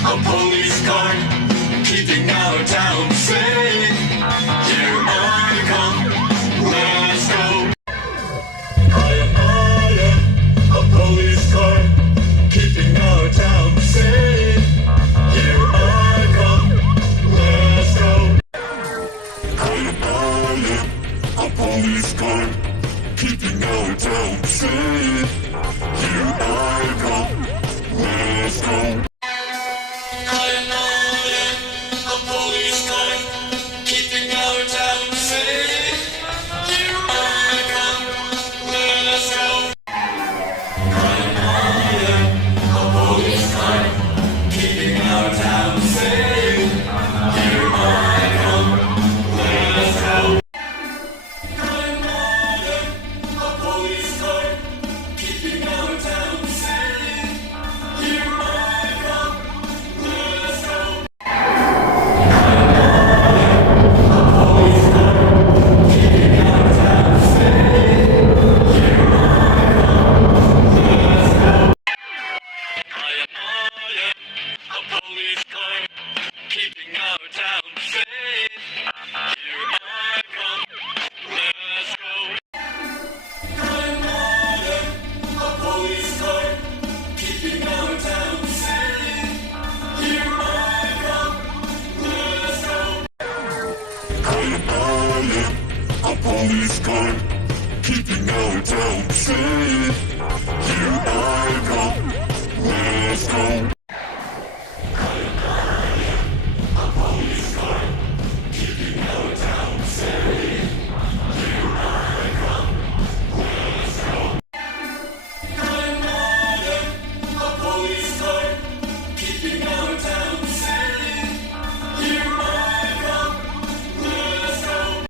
A police car, keeping our town safe. Here I come, let's go. I am a police car, keeping our town safe. Here I come, let's go. I am a police car, keeping our town safe. Here I come, let's go. Police car, keeping our town safe.